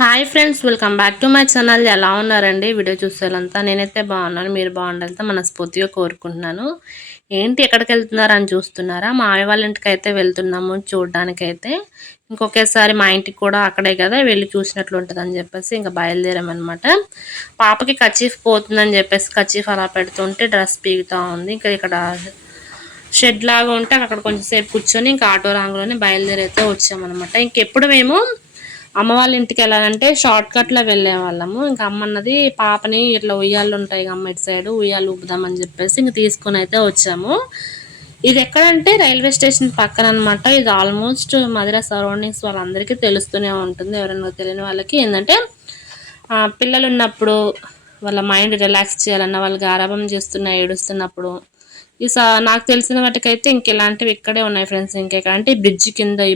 Hi friends, welcome back to my channel. ఎలా ఉన్నారండి? Video చూసేలంతా నేనైతే బాగున్నాను. మీరు బాగుండాలంతా మనస్ఫూర్తిగా కోరుకుంటున్నాను. ఏంటి ఎక్కడికి వెళ్తున్నారా అని చూస్తున్నారా? మా ఆయ వాళ్ళ ఇంటికి అయితే వెళ్తున్నాము చూడడానికైతే. ఇంకొకేసారి మా ఇంటికి కూడా అక్కడే కదా వెళ్ళి చూసినట్లు ఉంటుంది అని చెప్పేసి ఇంకా బయలుదేరామన్నమాట. పాపకి కర్చీఫ్ పోతుందని చెప్పేసి కర్చీఫ్ అలా పెడుతుంటే డ్రెస్ పీగుతూ ఉంది. ఇంకా ఇక్కడ షెడ్ లాగా ఉంటే అక్కడ కొంచెం సేపు కూర్చొని ఇంకా ఆటో రాంగ్లోనే బయలుదేరైతే వచ్చామన్నమాట. ఇంకెప్పుడు మేము అమ్మ వాళ్ళ ఇంటికి వెళ్ళాలంటే షార్ట్ కట్లో వెళ్ళే వాళ్ళము. ఇంకా అమ్మ అన్నది పాపని ఇట్లా ఉయ్యాలు ఉంటాయి అమ్మ ఇటు సైడ్ ఉయ్యాలు ఊపుదామని చెప్పేసి ఇంక తీసుకొని అయితే వచ్చాము. ఇది ఎక్కడంటే రైల్వే స్టేషన్ పక్కన అనమాట. ఇది ఆల్మోస్ట్ మధుర సరౌండింగ్స్ వాళ్ళందరికీ తెలుస్తూనే ఉంటుంది. ఎవరైనా తెలియని వాళ్ళకి ఏంటంటే పిల్లలు ఉన్నప్పుడు వాళ్ళ మైండ్ రిలాక్స్ చేయాలన్నా, వాళ్ళు గారాబం చేస్తున్నా ఏడుస్తున్నప్పుడు నాకు తెలిసిన వాటికైతే ఇంకెలాంటివి ఇక్కడే ఉన్నాయి ఫ్రెండ్స్. ఇంకెక్కడంటే ఈ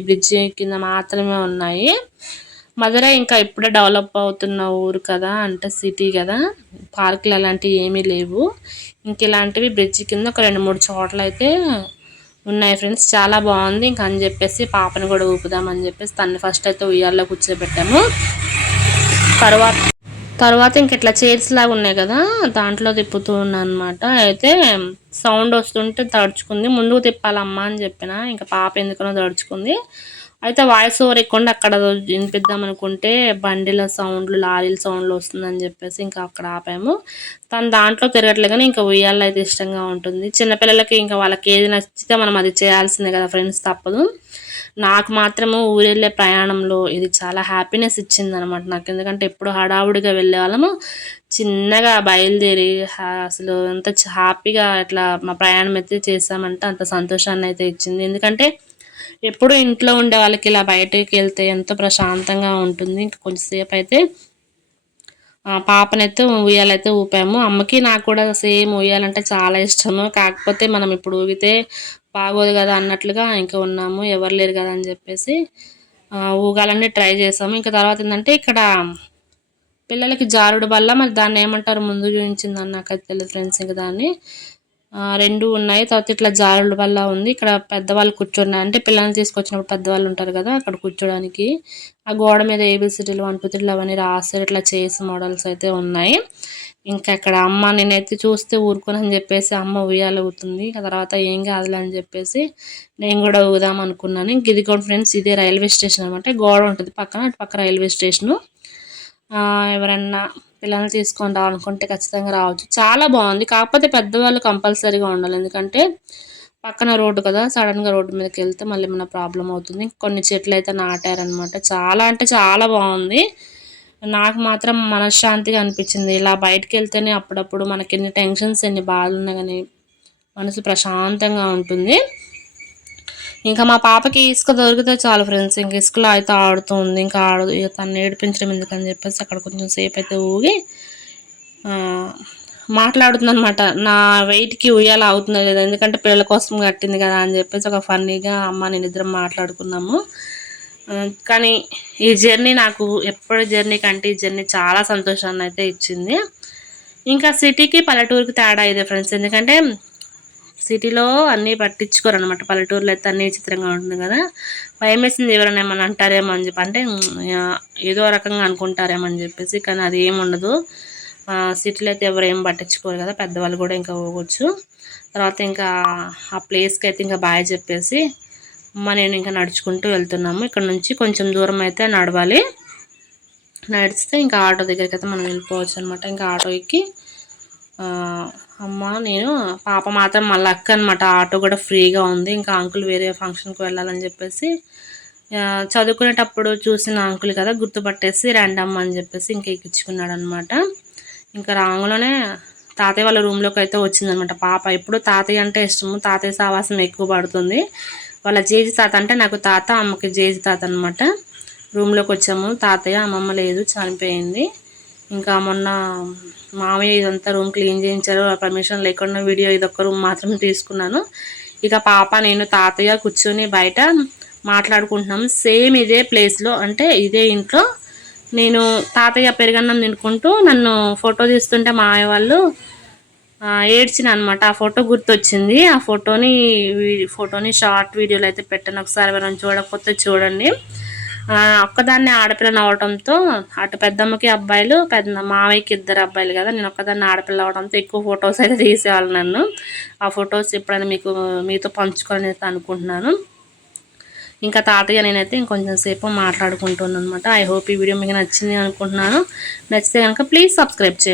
బ్రిడ్జి కింద మాత్రమే ఉన్నాయి. మధుర ఇంకా ఇప్పుడే డెవలప్ అవుతున్న ఊరు కదా, అంటే సిటీ కదా, పార్కులు అలాంటివి ఏమీ లేవు. ఇంక ఇలాంటివి బ్రిడ్జి కింద ఒక 2-3 చోట్ల అయితే ఉన్నాయి ఫ్రెండ్స్. చాలా బాగుంది. ఇంక అని చెప్పేసి పాపని కూడా ఊపుదామని చెప్పేసి తన్ని ఫస్ట్ అయితే ఉయ్యాల్లో కూర్చోబెట్టాము. తర్వాత ఇంక ఇట్లా చైర్స్ లాగా ఉన్నాయి కదా, దాంట్లో తిప్పుతూ ఉన్నాను అనమాట. అయితే సౌండ్ వస్తుంటే తడుచుకుంది. ముందుకు తిప్పాలమ్మా అని చెప్పిన, ఇంకా పాప ఎందుకనో తడుచుకుంది. అయితే వాయిస్ ఓవర్ ఎక్కుండా అక్కడ వినిపిద్దాం అనుకుంటే బండిల సౌండ్లు, లారీల సౌండ్లు వస్తుందని చెప్పేసి ఇంకా అక్కడ ఆపాము. తను దాంట్లో తిరగట్లేదు కానీ ఇంకా ఉయ్యాల్లో అయితే ఇష్టంగా ఉంటుంది. చిన్నపిల్లలకి ఇంకా వాళ్ళకి ఏది నచ్చితే మనం అది చేయాల్సిందే కదా ఫ్రెండ్స్, తప్పదు. నాకు మాత్రము ఊరెళ్ళే ప్రయాణంలో ఇది చాలా హ్యాపీనెస్ ఇచ్చింది అనమాట నాకు. ఎందుకంటే ఎప్పుడు హడావుడిగా వెళ్ళే వాళ్ళము, చిన్నగా బయలుదేరి అసలు ఎంత హ్యాపీగా ఇట్లా మా ప్రయాణం అయితే చేసామంటే అంత సంతోషాన్ని అయితే ఇచ్చింది. ఎందుకంటే ఎప్పుడు ఇంట్లో ఉండే వాళ్ళకి ఇలా బయటకు వెళ్తే ఎంతో ప్రశాంతంగా ఉంటుంది. ఇంకా కొంచెంసేపు అయితే పాపనైతే ఉయ్యాలైతే ఊపాము. అమ్మకి నాకు కూడా సేమ్ ఉయ్యాలంటే చాలా ఇష్టము. కాకపోతే మనం ఇప్పుడు ఊగితే బాగోదు కదా అన్నట్లుగా ఇంకా ఉన్నాము, ఎవరు లేరు కదా అని చెప్పేసి ఊగాలన్నీ ట్రై చేసాము. ఇంకా తర్వాత ఏంటంటే ఇక్కడ పిల్లలకి జారుడు బల్ల, మరి దాన్ని ఏమంటారు ముందు చూపించిందని నాకైతే తెలియదు ఫ్రెండ్స్. ఇంకా దాన్ని 2 ఉన్నాయి. తర్వాత ఇట్లా జారుడు బల్ల ఉంది. ఇక్కడ పెద్దవాళ్ళు కూర్చున్నారు, అంటే పిల్లల్ని తీసుకొచ్చినప్పుడు పెద్దవాళ్ళు ఉంటారు కదా అక్కడ కూర్చోడానికి. ఆ గోడ మీద ఏబిసిడీలు 1 2 3 అవన్నీ రాసారు. ఇట్లా చేసి మోడల్స్ అయితే ఉన్నాయి. ఇంకా ఇక్కడ అమ్మ నేనైతే చూస్తే ఊరుకోనని చెప్పేసి అమ్మ ఉయ్యాలు ఊగుతుంది. తర్వాత ఏం కాదులే అని చెప్పేసి నేను కూడా ఊగుదాం అనుకున్నాను. ఇంక ఇది కూడా ఫ్రెండ్స్ ఇదే రైల్వే స్టేషన్ అనమాట. గోడ ఉంటుంది పక్కన, అటు పక్క రైల్వే స్టేషను. ఎవరన్నా పిల్లల్ని తీసుకొని రావాలనుకుంటే ఖచ్చితంగా రావచ్చు. చాలా బాగుంది. కాకపోతే పెద్దవాళ్ళు కంపల్సరీగా ఉండాలి. ఎందుకంటే పక్కన రోడ్డు కదా, సడన్గా రోడ్డు మీదకి వెళ్తే మళ్ళీ ఏమైనా ప్రాబ్లం అవుతుంది. కొన్ని చెట్లు అయితే నాటారనమాట. చాలా అంటే చాలా బాగుంది. నాకు మాత్రం మనశ్శాంతిగా అనిపించింది. ఇలా బయటకు వెళ్తేనే అప్పుడప్పుడు మనకి ఎన్ని టెన్షన్స్ ఎన్ని బాధలు ఉన్నా కానీ మనసు ప్రశాంతంగా ఉంటుంది. ఇంకా మా పాపకి ఇసుక దొరికితే చాలు ఫ్రెండ్స్, ఇంక ఇసుకలో అయితే ఆడుతూ ఉంది. ఇంకా తను ఏడిపించడం ఎందుకని చెప్పేసి అక్కడ కొంచెం సేపు అయితే ఊగి మాట్లాడుతుంది అనమాట. నా వెయిట్కి ఉయ్యాల అవుతుంది లేదా, ఎందుకంటే పిల్లల కోసం కట్టింది కదా అని చెప్పేసి ఒక ఫన్నీగా అమ్మ నేను ఇద్దరం మాట్లాడుకున్నాము. కానీ ఈ జర్నీ నాకు ఎప్పటి జర్నీ కంటే ఈ జర్నీ చాలా సంతోషాన్ని అయితే ఇచ్చింది. ఇంకా సిటీకి పల్లెటూరుకి తేడా ఇదే ఫ్రెండ్స్. ఎందుకంటే సిటీలో అన్నీ పట్టించుకోరు అనమాట, పల్లెటూరులో అయితే అన్నీ విచిత్రంగా ఉంటుంది కదా. భయం వేసింది ఎవరైనా ఏమన్నా అంటారేమో అని చెప్పి, అంటే ఏదో రకంగా అనుకుంటారేమో అని చెప్పేసి. కానీ అది ఏమి ఉండదు. సిటీలో అయితే ఎవరు ఏం పట్టించుకోరు కదా, పెద్దవాళ్ళు కూడా ఇంకా పోవచ్చు. తర్వాత ఇంకా ఆ ప్లేస్కి అయితే ఇంకా బాయ్ చెప్పేసి నేను ఇంకా నడుచుకుంటూ వెళ్తున్నాము. ఇక్కడ నుంచి కొంచెం దూరం అయితే నడవాలి. నడిస్తే ఇంకా ఆటో దగ్గరికి అయితే మనం వెళ్ళిపోవచ్చు అనమాట. ఇంకా ఆటో ఎక్కి అమ్మ నేను పాప మాత్రం మళ్ళీ అక్క అనమాట. ఆటో కూడా ఫ్రీగా ఉంది. ఇంకా అంకుల్ వేరే ఫంక్షన్కి వెళ్ళాలని చెప్పేసి చదువుకునేటప్పుడు చూసిన అంకుల్ కదా, గుర్తుపట్టేసి ర్యాండమ్ అని చెప్పేసి ఇంకా ఎక్కించుకున్నాడు అనమాట. ఇంకా రాంగులోనే తాతయ్య వాళ్ళ రూమ్లోకి అయితే వచ్చిందనమాట పాప. ఎప్పుడు తాతయ్య అంటే ఇష్టము, తాతయ్య సావాసం ఎక్కువ పడుతుంది. వాళ్ళ జేజి తాత అంటే నాకు తాత, అమ్మకి జేజి తాత అనమాట. రూమ్లోకి వచ్చాము. తాతయ్య అమ్మమ్మ లేదు, చనిపోయింది. ఇంకా మొన్న మామయ్య ఇదంతా రూమ్ క్లీన్ చేయించారు, పర్మిషన్ లేకుండా వీడియో ఇదొక్క రూమ్ మాత్రం తీసుకున్నాను. ఇక పాప నేను తాతయ్య కూర్చొని బయట మాట్లాడుకుంటున్నాము. సేమ్ ఇదే ప్లేస్లో, అంటే ఇదే ఇంట్లో నేను తాతయ్య పెరుగన్నం తినుకుంటూ నన్ను ఫోటో తీస్తుంటే మామయ్య వాళ్ళు ఏడ్చిన అనమాట. ఆ ఫోటో గుర్తొచ్చింది. ఆ ఫోటోని షార్ట్ వీడియోలో అయితే పెట్టాను. ఒకసారి ఎవరైనా చూడకపోతే చూడండి. ఒక్కదాన్ని ఆడపిల్లని అవడంతో అటు పెద్దమ్మకి అబ్బాయిలు, మావయ్యకి 2 అబ్బాయిలు కదా, నేను ఒక్కదాన్ని ఆడపిల్ల అవడంతో ఎక్కువ ఫొటోస్ అయితే తీసేవాళ్ళు నన్ను. ఆ ఫొటోస్ ఎప్పుడైనా మీతో పంచుకోవాలని అనుకుంటున్నాను. ఇంకా తాతయ్య నేనైతే ఇంకొంచెం సేపు మాట్లాడుకుంటున్నాను అనమాట. ఐ హోప్ ఈ వీడియో మీకు నచ్చింది అనుకుంటున్నాను. నచ్చితే కనుక ప్లీజ్ సబ్స్క్రైబ్ చేయండి.